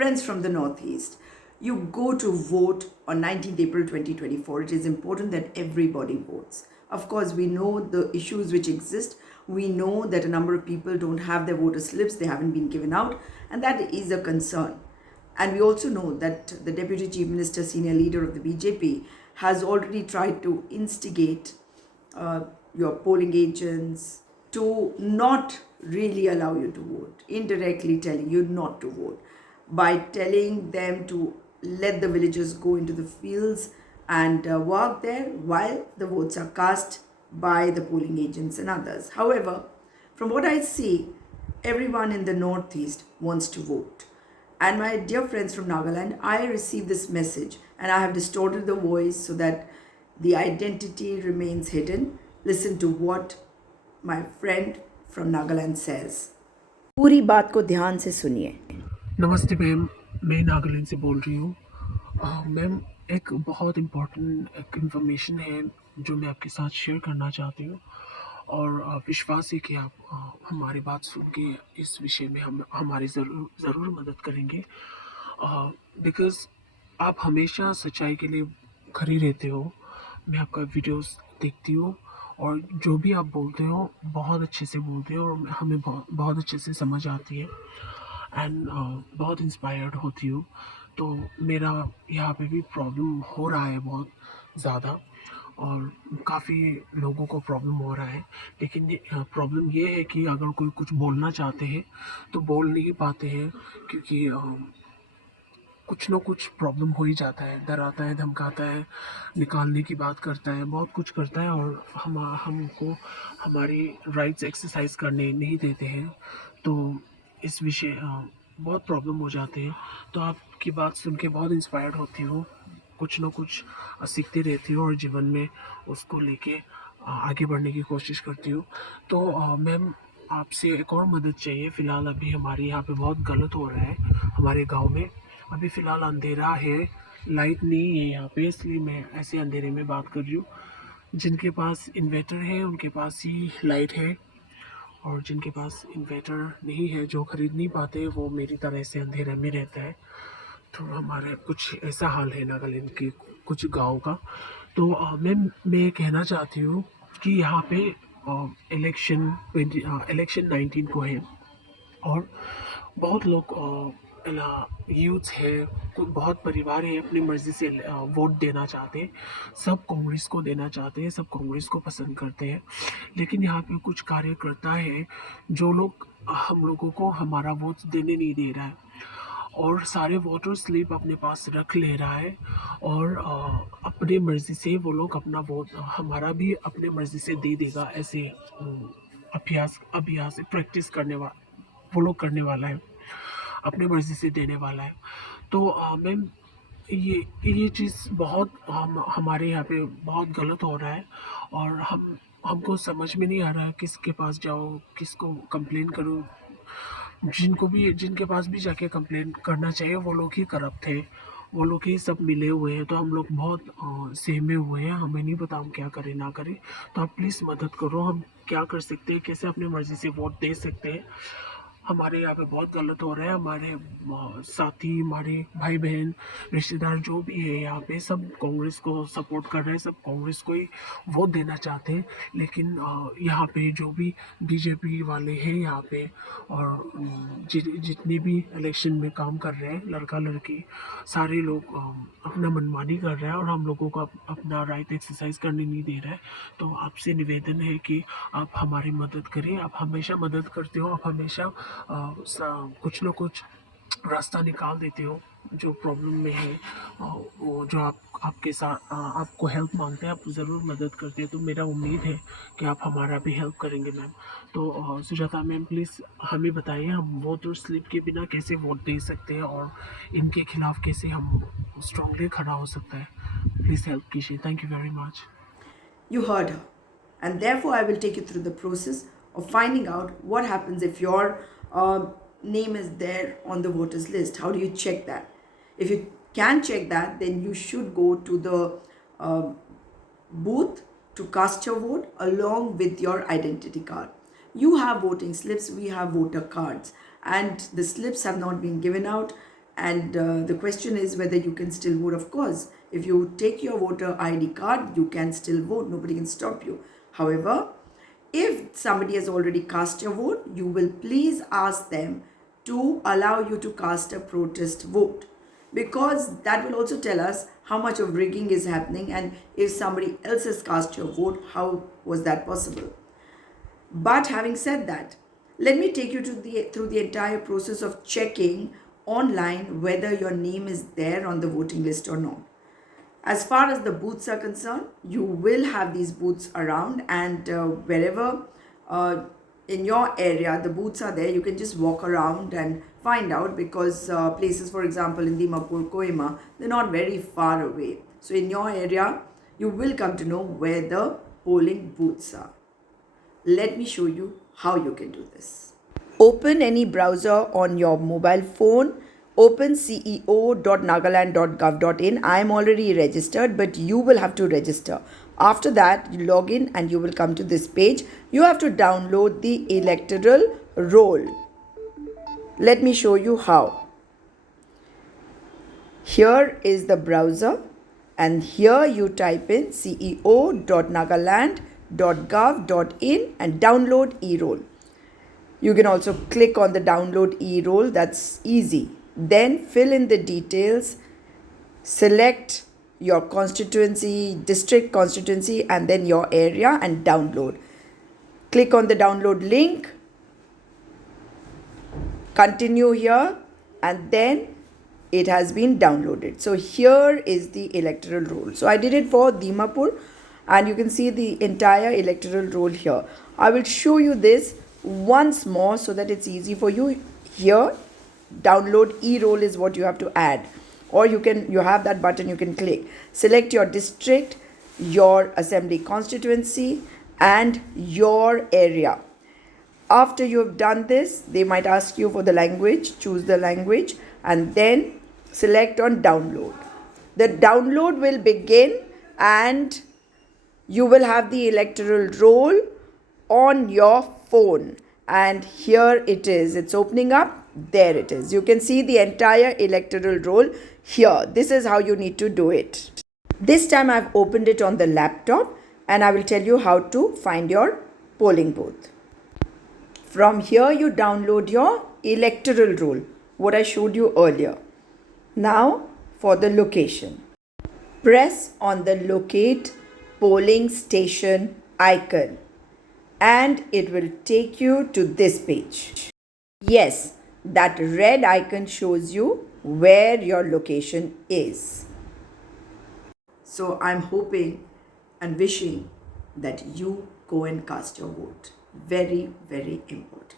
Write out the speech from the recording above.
friends from the Northeast, you go to vote on 19th April 2024. It is important that everybody votes. Of course, we know the issues which exist. We know that a number of people don't have their voter slips, they haven't been given out, and that is a concern. And we also know that the Deputy Chief Minister, senior leader of the BJP, has already tried to instigate your polling agents to not really allow you to vote, indirectly telling you not to vote, by telling them to let the villagers go into the fields and work there while the votes are cast by the polling agents and others. However, from what I see, everyone in the Northeast wants to vote. And my dear friends from Nagaland, I received this message and I have distorted the voice so that the identity remains hidden. Listen to what my friend from Nagaland says. पूरी बात को ध्यान से सुनिए. नमस्ते ma'am, मैं नागालैंड से बोल रही हूँ। मैम, एक बहुत इम्पोर्टेंट एक इन्फॉर्मेशन है जो मैं आपके साथ शेयर करना चाहती हूँ और विश्वास है कि आप हमारी बात सुन के इस विषय में हम हमारी ज़रूर मदद करेंगे, बिकॉज़ आप हमेशा सच्चाई के लिए खड़ी रहते हो। मैं आपका वीडियोस देखती हूँ और जो भी आप बोलते हो बहुत अच्छे से बोलते हो और हमें बहुत अच्छे से समझ आती है एंड बहुत इंस्पायर्ड होती हूँ। तो मेरा यहाँ पे भी प्रॉब्लम हो रहा है बहुत ज़्यादा और काफ़ी लोगों को प्रॉब्लम हो रहा है, लेकिन प्रॉब्लम ये है कि अगर कोई कुछ बोलना चाहते हैं तो बोल नहीं पाते हैं क्योंकि कुछ ना कुछ प्रॉब्लम हो ही जाता है, डराता है, धमकाता है, निकालने की बात करता है, बहुत कुछ करता है और हमको हमारी राइट्स एक्सरसाइज करने नहीं देते हैं। तो इस विषय बहुत प्रॉब्लम हो जाते हैं। तो आपकी बात सुन के बहुत इंस्पायर्ड होती हूँ, कुछ ना कुछ सीखती रहती हूँ और जीवन में उसको लेके आगे बढ़ने की कोशिश करती हूँ। तो मैम, आपसे एक और मदद चाहिए। फ़िलहाल अभी हमारे यहाँ पे बहुत गलत हो रहा है हमारे गांव में। अभी फ़िलहाल अंधेरा है, लाइट नहीं है यहाँ पे, इसलिए मैं ऐसे अंधेरे में बात कर रही हूँ। जिनके पास इन्वर्टर है उनके पास ही लाइट है और जिनके पास इन्वर्टर नहीं है, जो ख़रीद नहीं पाते, वो मेरी तरह से अंधेरे में रहता है। तो हमारे कुछ ऐसा हाल है नागालैंड के कुछ गाँव का। तो मैं कहना चाहती हूँ कि यहाँ पे इलेक्शन 19 को है और बहुत लोग यूथ है, बहुत परिवार है अपनी मर्ज़ी से वोट देना चाहते हैं। सब कांग्रेस को देना चाहते हैं, सब कांग्रेस को पसंद करते हैं, लेकिन यहाँ पे कुछ कार्यकर्ता है जो लोग हम लोगों को हमारा वोट देने नहीं दे रहा है और सारे वोटर स्लिप अपने पास रख ले रहा है और अपने मर्ज़ी से वो लोग अपना वोट हमारा भी अपने मर्ज़ी से दे देगा, ऐसे अभ्यास प्रैक्टिस वो लोग करने वाला है, अपने मर्ज़ी से देने वाला है। तो मैम, ये चीज़ बहुत हमारे यहाँ पे बहुत गलत हो रहा है और हमको समझ में नहीं आ रहा है किसके पास जाओ, किसको कंप्लेन करूँ। जिनके पास भी जाके कंप्लेन करना चाहिए वो लोग ही करप्ट थे, वो लोग ही सब मिले हुए हैं। तो हम लोग बहुत सहमे हुए हैं, हमें नहीं पता हम क्या करें ना करें। तो आप प्लीज़ मदद करो, हम क्या कर सकते हैं, कैसे अपनी मर्ज़ी से वोट दे सकते हैं। हमारे यहाँ पे बहुत गलत हो रहा है। हमारे साथी, हमारे भाई बहन, रिश्तेदार जो भी है यहाँ पे, सब कांग्रेस को सपोर्ट कर रहे हैं, सब कांग्रेस को ही वोट देना चाहते हैं। लेकिन यहाँ पे जो भी बीजेपी वाले हैं यहाँ पे और जितने भी इलेक्शन में काम कर रहे हैं, लड़का लड़की सारे लोग अपना मनमानी कर रहे हैं और हम लोगों को अपना राइट एक्सरसाइज करने नहीं दे रहा है। तो आपसे निवेदन है कि आप हमारी मदद करें। आप हमेशा मदद करते हो, आप हमेशा कुछ ना कुछ रास्ता निकाल देते हो जो प्रॉब्लम में है। वो जो आपके साथ आपको हेल्प मांगते हैं, आप ज़रूर मदद करते हैं। तो मेरा उम्मीद है कि आप हमारा भी हेल्प करेंगे मैम। तो सुजाता मैम, प्लीज़ हमें बताइए, हम वोटर स्लिप के बिना कैसे वोट दे सकते हैं और इनके खिलाफ कैसे हम स्ट्रांगली खड़ा हो सकता है। प्लीज़ हेल्प कीजिए। Thank you very much. You heard her. And therefore, I will take you through the process of finding out what happens if your name is there on the voters list. How do you check that? If you can check that, then you should go to the booth to cast your vote along with your identity card. You have voting slips, we have voter cards, and the slips have not been given out. And the question is whether you can still vote. Of course, if you take your voter ID card, you can still vote. Nobody can stop you. However, if somebody has already cast your vote, you will please ask them to allow you to cast a protest vote, because that will also tell us how much of rigging is happening, and if somebody else has cast your vote, how was that possible. But having said that, let me take you through the entire process of checking online whether your name is there on the voting list or not. As far as the booths are concerned, you will have these booths around, and wherever in your area the booths are there, you can just walk around and find out, because places, for example, in Dimapur, Kohima, they're not very far away. So in your area, you will come to know where the polling booths are. Let me show you how you can do this. Open any browser on your mobile phone. Open ceo.nagaland.gov.in. I am already registered, but you will have to register. After that, you log in and you will come to this page. You have to download the electoral roll. Let me show you how. Here is the browser, and here you type in ceo.nagaland.gov.in and download e-roll. You can also click on the download e-roll. That's easy. Then fill in the details, select your constituency, district constituency, and then your area, and download. Click on the download link, continue here, and then it has been downloaded. So here is the electoral roll. So I did it for Dimapur, and you can see the entire electoral roll here. I will show you this once more so that it's easy for you. Here, download e-roll is what you have to add, or you have that button, you can click. Select your district, your assembly constituency, and your area. After you have done this, they might ask you for the language. Choose the language and then select on download. The download will begin, and you will have the electoral roll on your phone, and here it is. It's opening up. There it is. You can see the entire electoral roll here. This is how you need to do it. This time I've opened it on the laptop, and I will tell you how to find your polling booth. From here you download your electoral roll, what I showed you earlier. Now for the location. Press on the locate polling station icon, and it will take you to this page. Yes, that red icon shows you where your location is. So I'm hoping and wishing that you go and cast your vote. Very, very important.